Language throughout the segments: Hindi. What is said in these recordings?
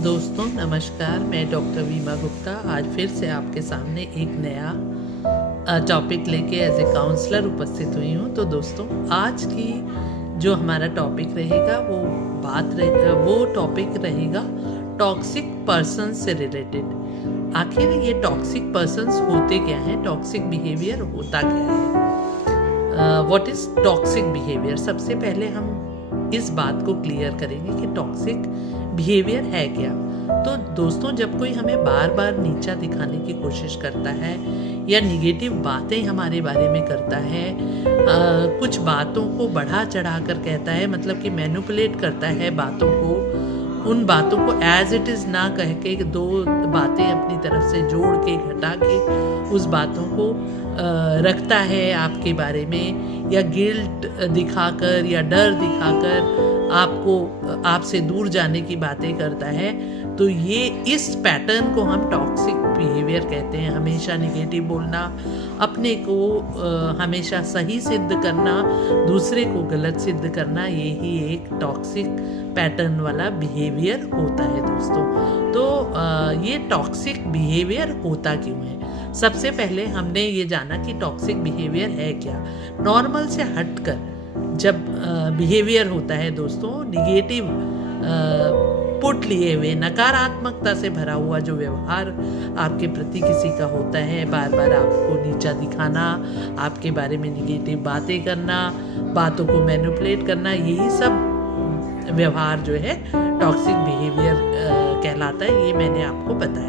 दोस्तों नमस्कार, मैं डॉक्टर वीमा गुप्ता आज फिर से आपके सामने एक नया टॉपिक लेके एज ए काउंसलर उपस्थित हुई हूँ। तो दोस्तों आज की जो हमारा टॉपिक रहेगा वो टॉपिक रहेगा टॉक्सिक पर्सन से रिलेटेड। आखिर ये टॉक्सिक पर्सन्स होते क्या हैं, टॉक्सिक बिहेवियर होता क्या है, व्हाट इज टॉक्सिक बिहेवियर। सबसे पहले हम इस बात को क्लियर करेंगे कि टॉक्सिक बिहेवियर है क्या। तो दोस्तों जब कोई हमें बार बार नीचा दिखाने की कोशिश करता है या निगेटिव बातें हमारे बारे में करता है, कुछ बातों को बढ़ा चढ़ा कर कहता है, मतलब कि मैनिपुलेट करता है बातों को, उन बातों को एज इट इज़ ना कह के दो बातें अपनी तरफ से जोड़ के घटा के उस बातों को रखता है आपके बारे में, या गिल्ट दिखाकर या डर दिखाकर आपसे दूर जाने की बातें करता है, तो ये इस पैटर्न को हम टॉक्सिक बिहेवियर कहते हैं। हमेशा निगेटिव बोलना, अपने को हमेशा सही सिद्ध करना, दूसरे को गलत सिद्ध करना, यही एक टॉक्सिक पैटर्न वाला बिहेवियर होता है दोस्तों। तो ये टॉक्सिक बिहेवियर होता क्यों है। सबसे पहले हमने ये जाना कि टॉक्सिक बिहेवियर है क्या। नॉर्मल से हटकर जब बिहेवियर होता है दोस्तों, निगेटिव पुट लिए हुए, नकारात्मकता से भरा हुआ जो व्यवहार आपके प्रति किसी का होता है, बार बार आपको नीचा दिखाना, आपके बारे में निगेटिव बातें करना, बातों को मैनिपुलेट करना, यही सब व्यवहार जो है टॉक्सिक बिहेवियर कहलाता है। ये मैंने आपको बताया।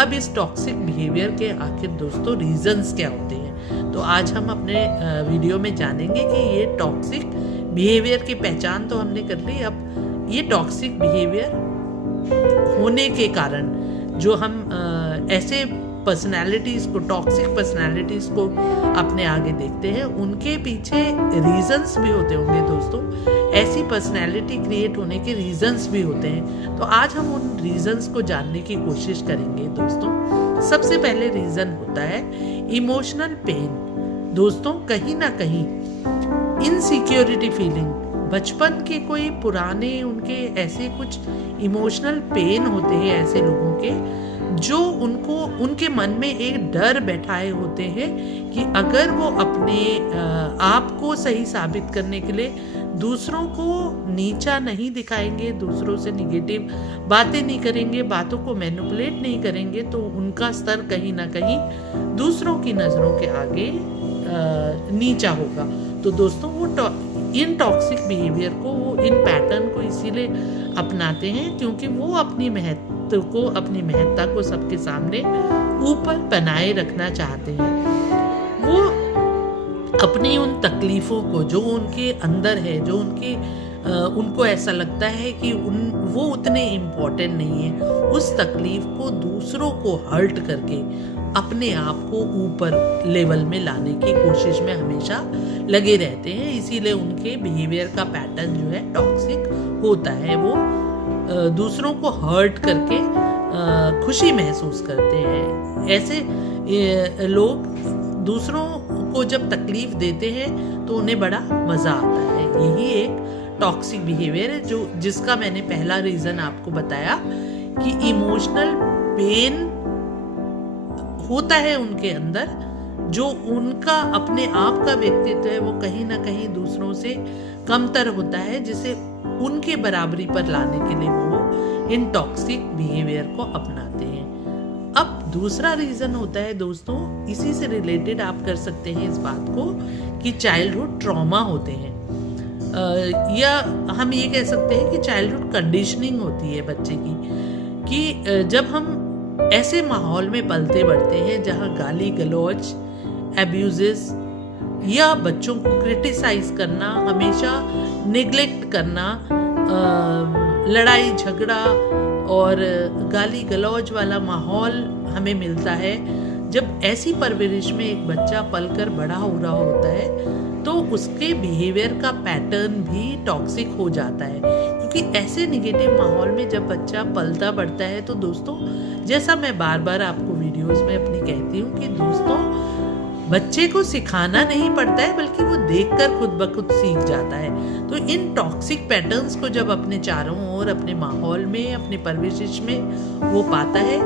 अब इस टॉक्सिक बिहेवियर के आखिर दोस्तों रीजंस क्या होते हैं, तो आज हम अपने वीडियो में जानेंगे कि ये टॉक्सिक बिहेवियर की पहचान तो हमने कर ली। अब ये टॉक्सिक बिहेवियर होने के कारण जो हम ऐसे पर्सनालिटीज़ को, टॉक्सिक पर्सनालिटीज़ को अपने आगे देखते हैं, उनके पीछे रीजंस भी होते होंगे दोस्तों। ऐसी पर्सनालिटी क्रिएट होने के रीजंस भी होते हैं। तो आज हम उन रीजंस को जानने की कोशिश करेंगे दोस्तों। सबसे पहले रीजन होता है इमोशनल पेन। दोस्तों कहीं ना कहीं इनसिक्योरिटी फीलिंग, बचपन के कोई पुराने उनके ऐसे कुछ इमोशनल पेन होते हैं ऐसे लोगों के, जो उनके मन में एक डर बैठाए होते हैं कि अगर वो अपने आप को सही साबित करने के लिए दूसरों को नीचा नहीं दिखाएंगे, दूसरों से निगेटिव बातें नहीं करेंगे, बातों को मैनिपुलेट नहीं करेंगे, तो उनका स्तर कहीं ना कहीं दूसरों की नज़रों के आगे नीचा होगा। तो दोस्तों वो इन टॉक्सिक बिहेवियर को, वो इन पैटर्न को इसीलिए अपनाते हैं क्योंकि वो अपनी महत्ता को सबके सामने ऊपर बनाए रखना चाहते हैं। वो अपनी उन तकलीफ़ों को जो उनके अंदर है, जो उनको ऐसा लगता है कि वो उतने इम्पोर्टेंट नहीं है, उस तकलीफ को दूसरों को हर्ट करके अपने आप को ऊपर लेवल में लाने की कोशिश में हमेशा लगे रहते हैं। इसीलिए उनके बिहेवियर का पैटर्न जो है टॉक्सिक होता है। वो दूसरों को हर्ट करके खुशी महसूस करते हैं। ऐसे लोग दूसरों को जब तकलीफ देते हैं तो उन्हें बड़ा मज़ा आता है। यही एक टॉक्सिक बिहेवियर है जिसका मैंने पहला रीज़न आपको बताया कि इमोशनल पेन होता है उनके अंदर, जो उनका अपने आप का व्यक्तित्व है वो कहीं ना कहीं दूसरों से कमतर होता है, जिसे उनके बराबरी पर लाने के लिए वो इन टॉक्सिक बिहेवियर को अपनाते हैं। अब दूसरा रीज़न होता है दोस्तों, इसी से रिलेटेड आप कर सकते हैं इस बात को, कि चाइल्डहुड ट्रॉमा होते हैं, या हम ये कह सकते हैं कि चाइल्डहुड कंडीशनिंग होती है बच्चे की, कि जब हम ऐसे माहौल में पलते बढ़ते हैं जहाँ गाली गलौज, एब्यूजेस या बच्चों को क्रिटिसाइज करना, हमेशा नेग्लेक्ट करना, लड़ाई झगड़ा और गाली गलौज वाला माहौल हमें मिलता है। जब ऐसी परवरिश में एक बच्चा पलकर बड़ा हो रहा होता है तो उसके बिहेवियर का पैटर्न भी टॉक्सिक हो जाता है, क्योंकि ऐसे निगेटिव माहौल में जब बच्चा पलता बढ़ता है तो दोस्तों, जैसा मैं बार बार आपको वीडियोस में अपनी कहती हूँ कि दोस्तों बच्चे को सिखाना नहीं पड़ता है, बल्कि वो देखकर खुद ब खुद सीख जाता है। तो इन टॉक्सिक पैटर्न्स को जब अपने चारों ओर, अपने माहौल में, अपने परवरिश में वो पाता है,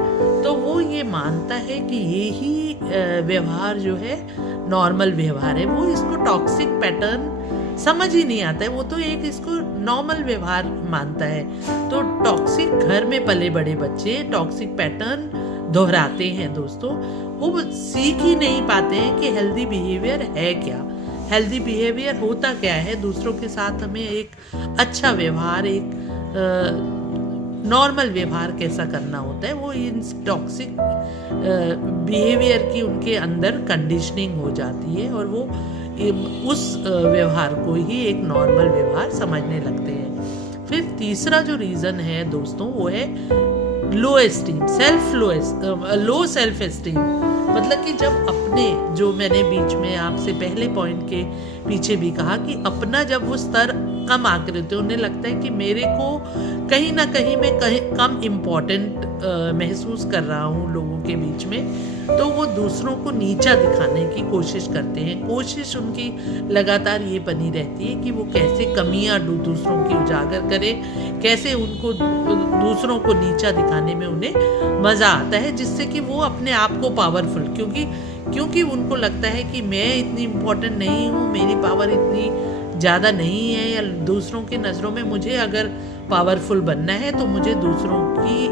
तो वो ये मानता है कि यही व्यवहार जो है नॉर्मल व्यवहार है। वो इसको टॉक्सिक पैटर्न समझ ही नहीं आता है, वो तो एक इसको नॉर्मल व्यवहार मानता है। तो टॉक्सिक घर में पले बड़े बच्चे टॉक्सिक पैटर्न दोहराते हैं दोस्तों। वो सीख ही नहीं पाते हैं कि हेल्दी बिहेवियर है क्या, हेल्दी बिहेवियर होता क्या है, दूसरों के साथ हमें एक अच्छा व्यवहार, एक नॉर्मल व्यवहार कैसा करना होता है। वो इन टॉक्सिक बिहेवियर की उनके अंदर कंडीशनिंग हो जाती है और वो उस व्यवहार को ही एक नॉर्मल व्यवहार समझने लगते हैं। फिर तीसरा जो रीज़न है दोस्तों, वो है लो सेल्फ एस्टीम। मतलब कि जब अपने, जो मैंने बीच में आपसे पहले पॉइंट के पीछे भी कहा कि अपना जब वो स्तर कम आकर होते, उन्हें लगता है कि मेरे को कहीं ना कहीं मैं कम इम्पोर्टेंट महसूस कर रहा हूँ लोगों के बीच में, तो वो दूसरों को नीचा दिखाने की कोशिश करते हैं। कोशिश उनकी लगातार ये बनी रहती है कि वो कैसे कमियां दूसरों की उजागर करें, कैसे उनको दूसरों को नीचा दिखाने में उन्हें मज़ा आता है, जिससे कि वो अपने आप को पावरफुल, क्योंकि उनको लगता है कि मैं इतनी इम्पोर्टेंट नहीं हूँ, मेरी पावर इतनी ज़्यादा नहीं है, या दूसरों की नज़रों में मुझे अगर पावरफुल बनना है तो मुझे दूसरों की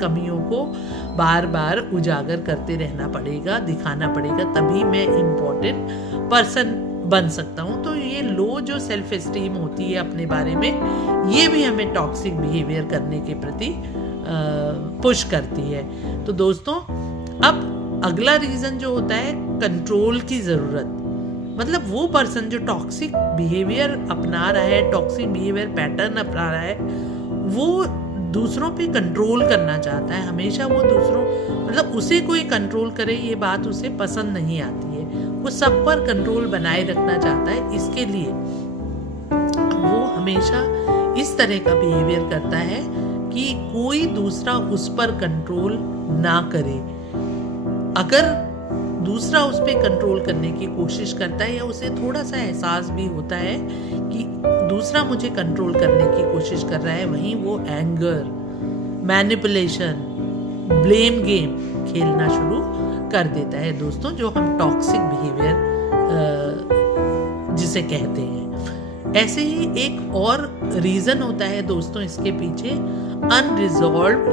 कमियों को बार बार उजागर करते रहना पड़ेगा, दिखाना पड़ेगा, तभी मैं इम्पोर्टेंट पर्सन बन सकता हूँ। तो ये लो जो सेल्फ एस्टीम होती है अपने बारे में, ये भी हमें टॉक्सिक बिहेवियर करने के प्रति पुश करती है। तो दोस्तों, अब अगला रीज़न जो होता है कंट्रोल की ज़रूरत। मतलब वो पर्सन जो टॉक्सिक बिहेवियर अपना रहा है, टॉक्सिक बिहेवियर पैटर्न अपना रहा है, वो दूसरों पे कंट्रोल करना चाहता है। हमेशा वो दूसरों, मतलब उसे कोई कंट्रोल करे, ये बात उसे पसंद नहीं आती है। वो सब पर कंट्रोल बनाए रखना चाहता है। इसके लिए वो हमेशा इस तरह का बिहेवियर करता है कि कोई दूसरा उस पर कंट्रोल ना करे। अगर दूसरा उस पर कंट्रोल करने की कोशिश करता है, या उसे थोड़ा सा एहसास भी होता है कि दूसरा मुझे कंट्रोल करने की कोशिश कर रहा है, वहीं वो एंगर, मैनिपुलेशन, ब्लेम गेम खेलना शुरू कर देता है दोस्तों, जो हम टॉक्सिक बिहेवियर जिसे कहते हैं। ऐसे ही एक और रीज़न होता है दोस्तों इसके पीछे, अनरिजॉल्व्ड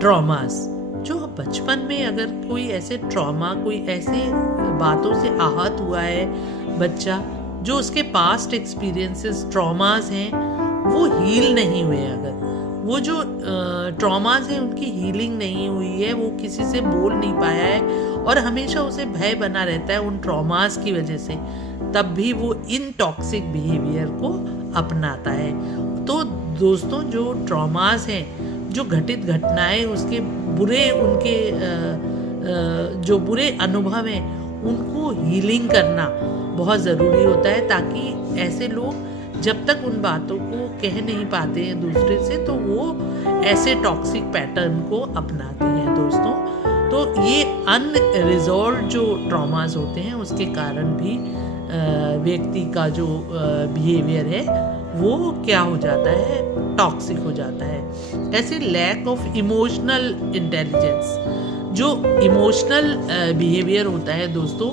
ट्रॉमास। जो बचपन में अगर कोई ऐसे ट्रॉमा, कोई ऐसे बातों से आहत हुआ है बच्चा, जो उसके पास्ट एक्सपीरियंसेस ट्रॉमास हैं वो हील नहीं हुए, अगर वो जो ट्रॉमास हैं उनकी हीलिंग नहीं हुई है, वो किसी से बोल नहीं पाया है और हमेशा उसे भय बना रहता है उन ट्रॉमास की वजह से, तब भी वो इन टॉक्सिक बिहेवियर को अपनाता है। तो दोस्तों, जो ट्रॉमास हैं, जो घटित घटनाएं, उसके बुरे, उनके जो बुरे अनुभव हैं, उनको हीलिंग करना बहुत ज़रूरी होता है, ताकि ऐसे लोग जब तक उन बातों को कह नहीं पाते हैं दूसरे से, तो वो ऐसे टॉक्सिक पैटर्न को अपनाते हैं दोस्तों। तो ये अनरिजॉल्व्ड जो ट्रॉमास होते हैं, उसके कारण भी व्यक्ति का जो बिहेवियर है वो क्या हो जाता है, टॉक्सिक हो जाता है। ऐसे लैक ऑफ इमोशनल इंटेलिजेंस, जो इमोशनल बिहेवियर होता है दोस्तों,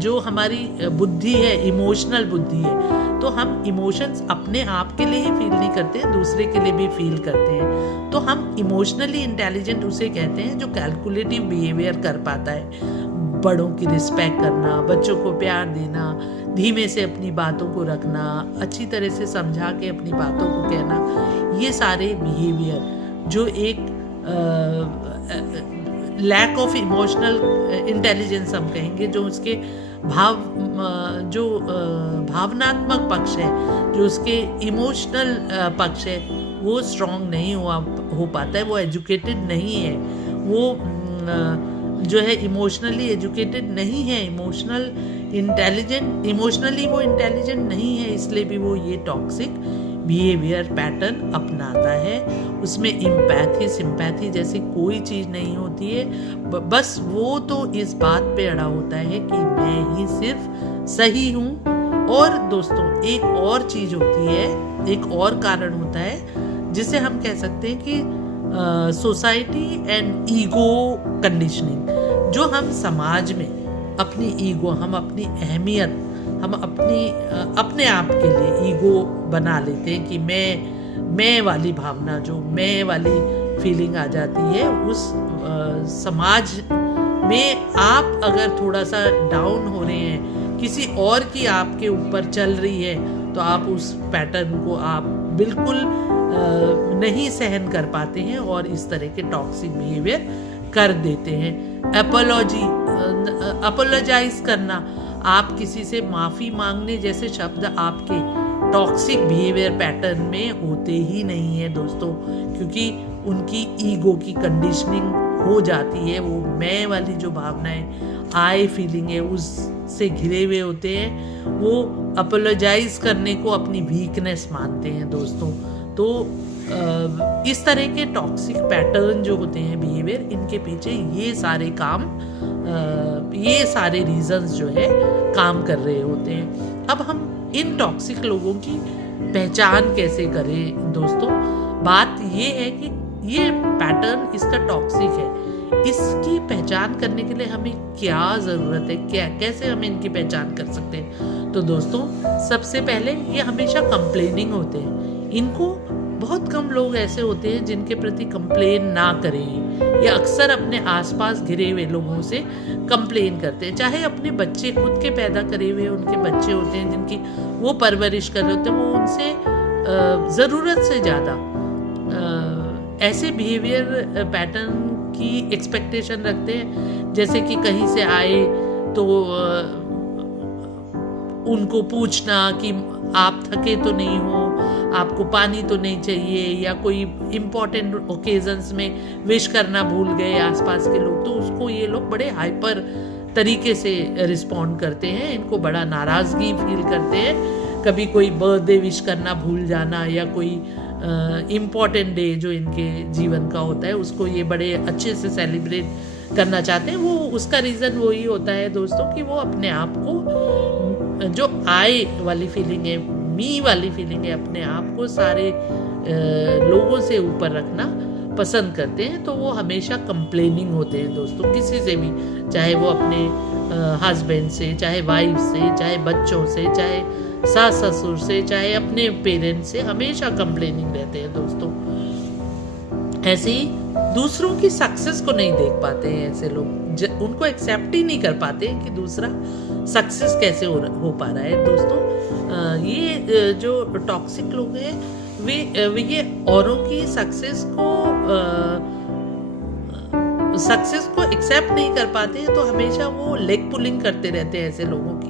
जो हमारी बुद्धि है, इमोशनल बुद्धि है, तो हम इमोशंस अपने आप के लिए ही फील नहीं करते हैं, दूसरे के लिए भी फील करते हैं। तो हम इमोशनली इंटेलिजेंट उसे कहते हैं जो कैलकुलेटिव बिहेवियर कर पाता है। बड़ों की रिस्पेक्ट करना, बच्चों को प्यार देना, धीमे से अपनी बातों को रखना, अच्छी तरह से समझा के अपनी बातों को कहना, ये सारे बिहेवियर जो एक लैक ऑफ इमोशनल इंटेलिजेंस हम कहेंगे, जो उसके भावनात्मक पक्ष है, जो उसके इमोशनल पक्ष है, वो स्ट्रॉन्ग नहीं हो पाता है, वो एजुकेटेड नहीं है, वो जो है इमोशनली एजुकेटेड नहीं है, इमोशनली वो इंटेलिजेंट नहीं है, इसलिए भी वो ये टॉक्सिक बिहेवियर पैटर्न अपनाता है। उसमें एम्पैथी सिंपैथी जैसी कोई चीज़ नहीं होती है। बस वो तो इस बात पे अड़ा होता है कि मैं ही सिर्फ सही हूँ। और दोस्तों एक और चीज़ होती है, एक और कारण होता है जिसे हम कह सकते हैं कि सोसाइटी एंड ईगो कंडीशनिंग। जो हम समाज में अपनी ईगो, हम अपनी अहमियत, हम अपने आप के लिए ईगो बना लेते हैं कि मैं वाली भावना, जो मैं वाली फीलिंग आ जाती है उस समाज में। आप अगर थोड़ा सा डाउन हो रहे हैं, किसी और की आपके ऊपर चल रही है, तो आप उस पैटर्न को आप बिल्कुल नहीं सहन कर पाते हैं और इस तरह के टॉक्सिक बिहेवियर कर देते हैं। अपोलोजाइज करना, आप किसी से माफ़ी मांगने जैसे शब्द आपके टॉक्सिक बिहेवियर पैटर्न में होते ही नहीं है दोस्तों, क्योंकि उनकी ईगो की कंडीशनिंग हो जाती है। वो मैं वाली जो भावनाएं, आई फीलिंग है, उससे घिरे हुए होते हैं। वो अपोलोजाइज करने को अपनी वीकनेस मानते हैं दोस्तों। तो इस तरह के टॉक्सिक पैटर्न जो होते हैं बिहेवियर, इनके पीछे ये सारे रीजंस जो है काम कर रहे होते हैं। अब हम इन टॉक्सिक लोगों की पहचान कैसे करें दोस्तों? बात ये है कि ये पैटर्न इसका टॉक्सिक है, इसकी पहचान करने के लिए हमें क्या ज़रूरत है, कैसे हम इनकी पहचान कर सकते हैं? तो दोस्तों सबसे पहले ये हमेशा कंप्लेनिंग होते हैं। इनको बहुत कम लोग ऐसे होते हैं जिनके प्रति कंप्लेन ना करें। ये अक्सर अपने आसपास घिरे हुए लोगों से कंप्लेन करते हैं, चाहे अपने बच्चे खुद के पैदा करे हुए उनके बच्चे होते हैं जिनकी वो परवरिश कर रहे होते हैं, वो उनसे ज़रूरत से ज़्यादा ऐसे बिहेवियर पैटर्न की एक्सपेक्टेशन रखते हैं। जैसे कि कहीं से आए तो उनको पूछना कि आप थके तो नहीं हो, आपको पानी तो नहीं चाहिए, या कोई इम्पोर्टेंट ओकेजन्स में विश करना भूल गए आसपास के लोग, तो उसको ये लोग बड़े हाइपर तरीके से रिस्पॉन्ड करते हैं। इनको बड़ा नाराज़गी फील करते हैं। कभी कोई बर्थडे विश करना भूल जाना या कोई इम्पॉर्टेंट डे जो इनके जीवन का होता है उसको ये बड़े अच्छे से सेलिब्रेट करना चाहते हैं। वो उसका रीज़न वही होता है दोस्तों कि वो अपने आप को, जो आई वाली फीलिंग है, मी वाली फीलिंग है, अपने आप को सारे लोगों से ऊपर रखना पसंद करते हैं। तो वो हमेशा कंप्लेनिंग होते हैं दोस्तों, किसी से भी, चाहे वो अपने हस्बैंड से, चाहे वाइफ से, चाहे बच्चों से, चाहे सास ससुर से, चाहे अपने पेरेंट्स से, हमेशा कंप्लेनिंग रहते हैं दोस्तों। ऐसे ही दूसरों की सक्सेस को नहीं देख पाते हैं ऐसे लोग, उनको एक्सेप्ट ही नहीं कर पाते कि दूसरा सक्सेस कैसे हो पा रहा है दोस्तों। ये जो टॉक्सिक लोग हैं वे ये औरों की सक्सेस को एक्सेप्ट नहीं कर पाते हैं, तो हमेशा वो लेग पुलिंग करते रहते हैं ऐसे लोगों की।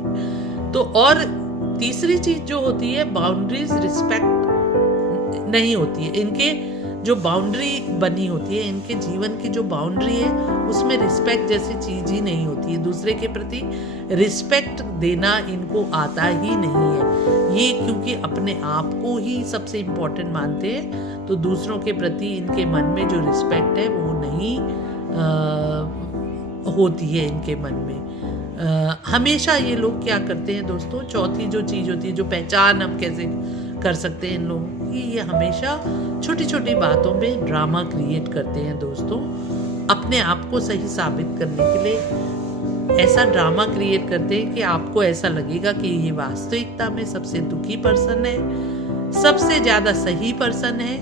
तो और तीसरी चीज जो होती है, बाउंड्रीज रिस्पेक्ट नहीं होती है। इनके जो बाउंड्री बनी होती है, इनके जीवन की जो बाउंड्री है उसमें रिस्पेक्ट जैसी चीज ही नहीं होती है। दूसरे के प्रति रिस्पेक्ट देना इनको आता ही नहीं है। ये क्योंकि अपने आप को ही सबसे इम्पोर्टेंट मानते हैं, तो दूसरों के प्रति इनके मन में जो रिस्पेक्ट है वो नहीं होती है इनके मन में। हमेशा ये लोग क्या करते हैं दोस्तों, चौथी जो चीज़ होती है, जो पहचान हम कैसे कर सकते हैं इन लोगों की, ये हमेशा छोटी छोटी बातों में ड्रामा क्रिएट करते हैं दोस्तों। अपने आप को सही साबित करने के लिए ऐसा ड्रामा क्रिएट करते हैं कि आपको ऐसा लगेगा कि ये वास्तविकता में सबसे दुखी पर्सन है, सबसे ज़्यादा सही पर्सन है,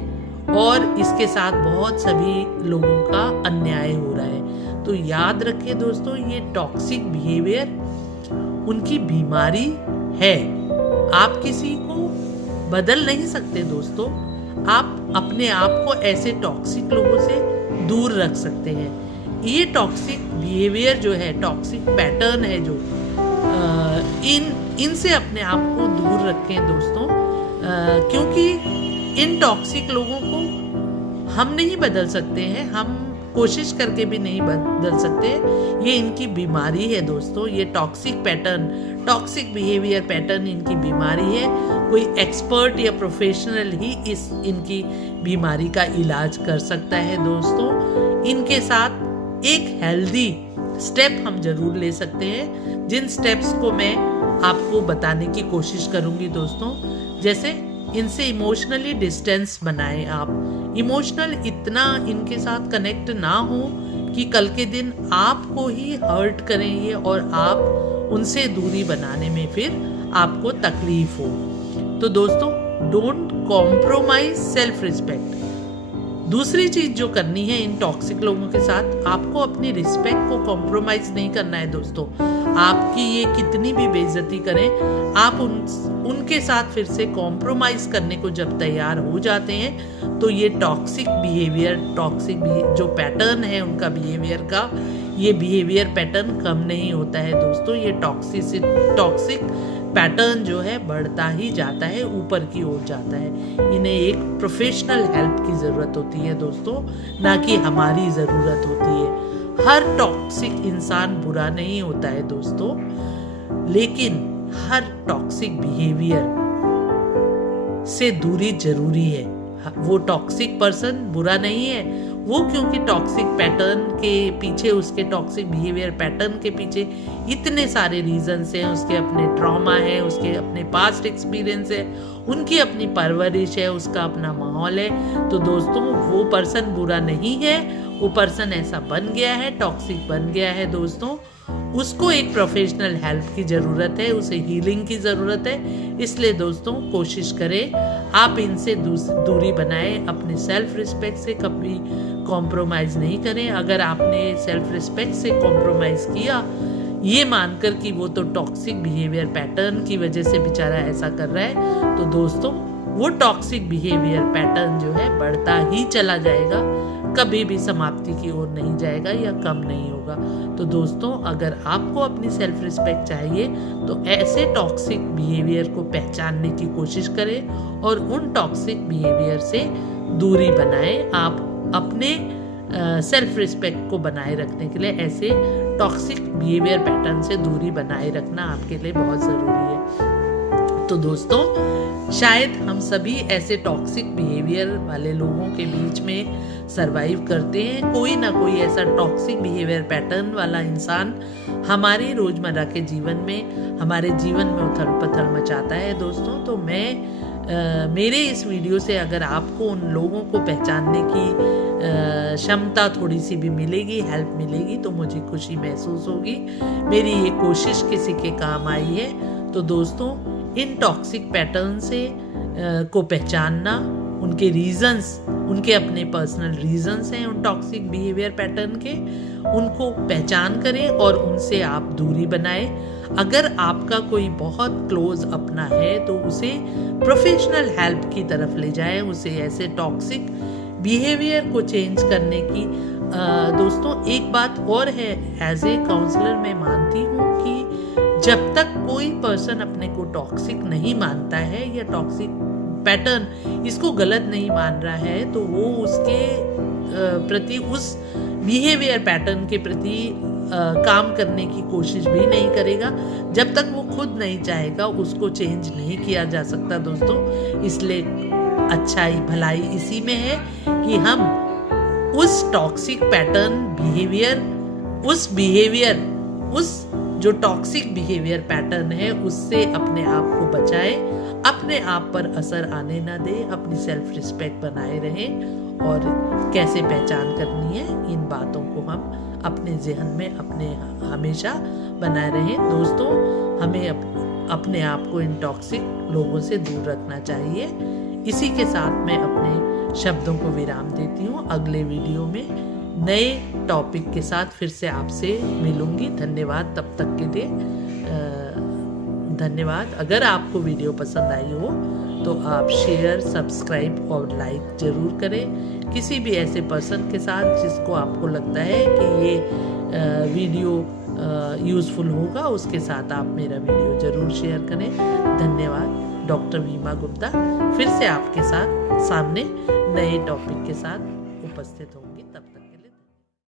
और इसके साथ बहुत सभी लोगों का अन्याय हो रहा है। तो याद रखिए दोस्तों, ये टॉक्सिक बिहेवियर उनकी बीमारी है। आप किसी को बदल नहीं सकते दोस्तों, आप अपने आप को ऐसे टॉक्सिक लोगों से दूर रख सकते हैं। ये टॉक्सिक बिहेवियर जो है, टॉक्सिक पैटर्न है जो, इनसे अपने आप को दूर रखें दोस्तों, क्योंकि इन टॉक्सिक लोगों को हम नहीं बदल सकते हैं। हम कोशिश करके भी नहीं बदल सकते। ये इनकी बीमारी है दोस्तों, ये toxic pattern, toxic behaviour pattern इनकी बीमारी है। कोई एक्सपर्ट या प्रोफेशनल ही इनकी बीमारी का इलाज कर सकता है दोस्तों। इनके साथ एक हेल्दी स्टेप हम जरूर ले सकते हैं, जिन स्टेप्स को मैं आपको बताने की कोशिश करूंगी दोस्तों। जैसे इनसे इमोशनली डिस्टेंस बनाएं आप, इमोशनल इतना इनके साथ कनेक्ट ना हो कि कल के दिन आपको ही हर्ट करें ये और आप उनसे दूरी बनाने में फिर आपको तकलीफ हो। तो दोस्तों, डोंट कॉम्प्रोमाइज सेल्फ रिस्पेक्ट। दूसरी चीज जो करनी है इन टॉक्सिक लोगों के साथ, आपको अपनी रिस्पेक्ट को कॉम्प्रोमाइज नहीं करना है दोस्तों। आपकी ये कितनी भी बेइज्जती करें, आप उनके साथ फिर से कॉम्प्रोमाइज करने को जब तैयार हो जाते हैं तो ये टॉक्सिक बिहेवियर, जो पैटर्न है उनका बिहेवियर का, ये बिहेवियर पैटर्न कम नहीं होता है दोस्तों। ये टॉक्सिक पैटर्न जो है बढ़ता ही जाता है, ऊपर की ओर जाता है। इन्हें एक प्रोफेशनल हेल्प की ज़रूरत होती है दोस्तों, ना कि हमारी ज़रूरत होती है। हर टॉक्सिक इंसान बुरा नहीं होता है दोस्तों, लेकिन हर टॉक्सिक बिहेवियर से दूरी जरूरी है। वो टॉक्सिक पर्सन बुरा नहीं है, वो क्योंकि टॉक्सिक पैटर्न के पीछे, उसके टॉक्सिक बिहेवियर पैटर्न के पीछे इतने सारे रीजंस हैं। उसके अपने ट्रॉमा है, उसके अपने पास्ट एक्सपीरियंस है, उनकी अपनी परवरिश है, उसका अपना माहौल है। तो दोस्तों, वो पर्सन बुरा नहीं है, वो पर्सन ऐसा बन गया है, टॉक्सिक बन गया है दोस्तों। उसको एक प्रोफेशनल हेल्प की ज़रूरत है, उसे हीलिंग की ज़रूरत है। इसलिए दोस्तों, कोशिश करें आप इनसे दूरी बनाएं, अपने सेल्फ रिस्पेक्ट से कभी कॉम्प्रोमाइज़ नहीं करें। अगर आपने सेल्फ रिस्पेक्ट से कॉम्प्रोमाइज़ किया ये मानकर कि वो तो टॉक्सिक बिहेवियर पैटर्न की वजह से बेचारा ऐसा कर रहा है, तो दोस्तों वो टॉक्सिक बिहेवियर पैटर्न जो है बढ़ता ही चला जाएगा, कभी भी समाप्ति की ओर नहीं जाएगा या कम नहीं होगा। तो दोस्तों, अगर आपको अपनी सेल्फ रिस्पेक्ट चाहिए तो ऐसे टॉक्सिक बिहेवियर को पहचानने की कोशिश करें और उन टॉक्सिक बिहेवियर से दूरी बनाएं। आप अपने सेल्फ रिस्पेक्ट को बनाए रखने के लिए ऐसे टॉक्सिक बिहेवियर पैटर्न से दूरी बनाए रखना आपके लिए बहुत ज़रूरी है। तो दोस्तों, शायद हम सभी ऐसे टॉक्सिक बिहेवियर वाले लोगों के बीच में सरवाइव करते हैं। कोई ना कोई ऐसा टॉक्सिक बिहेवियर पैटर्न वाला इंसान हमारे रोजमर्रा के जीवन में, हमारे जीवन में उथल पुथल मचाता है दोस्तों। तो मेरे इस वीडियो से अगर आपको उन लोगों को पहचानने की क्षमता थोड़ी सी भी मिलेगी, हेल्प मिलेगी, तो मुझे खुशी महसूस होगी। मेरी ये कोशिश किसी के काम आई है। तो दोस्तों, इन टॉक्सिक पैटर्न से को पहचानना, उनके रीजंस, उनके अपने पर्सनल रीजंस हैं उन टॉक्सिक बिहेवियर पैटर्न के, उनको पहचान करें और उनसे आप दूरी बनाएं। अगर आपका कोई बहुत क्लोज अपना है तो उसे प्रोफेशनल हेल्प की तरफ ले जाएं, उसे ऐसे टॉक्सिक बिहेवियर को चेंज करने की। दोस्तों, एक बात और है, एज ए काउंसलर मैं मानती हूँ कि जब तक कोई पर्सन अपने को टॉक्सिक नहीं मानता है या टॉक्सिक पैटर्न इसको गलत नहीं मान रहा है, तो वो उसके प्रति, उस बिहेवियर पैटर्न के प्रति काम करने की कोशिश भी नहीं करेगा। जब तक वो खुद नहीं चाहेगा उसको चेंज नहीं किया जा सकता दोस्तों। इसलिए अच्छाई भलाई इसी में है कि हम उस टॉक्सिक पैटर्न बिहेवियर, उस जो टॉक्सिक बिहेवियर पैटर्न है उससे अपने आप को बचाएं, अपने आप पर असर आने ना दें, अपनी सेल्फ रिस्पेक्ट बनाए रहें। और कैसे पहचान करनी है, इन बातों को हम अपने ज़हन में अपने हमेशा बनाए रहें दोस्तों। हमें अपने आप को इन टॉक्सिक लोगों से दूर रखना चाहिए। इसी के साथ मैं अपने शब्दों को विराम देती हूँ। अगले वीडियो में नए टॉपिक के साथ फिर से आपसे मिलूंगी। धन्यवाद तब तक के लिए। धन्यवाद। अगर आपको वीडियो पसंद आई हो तो आप शेयर, सब्सक्राइब और लाइक ज़रूर करें किसी भी ऐसे पर्सन के साथ जिसको आपको लगता है कि ये वीडियो यूज़फुल होगा, उसके साथ आप मेरा वीडियो ज़रूर शेयर करें। धन्यवाद। डॉक्टर वीमा गुप्ता फिर से आपके साथ सामने नए टॉपिक के साथ उपस्थित होंगे।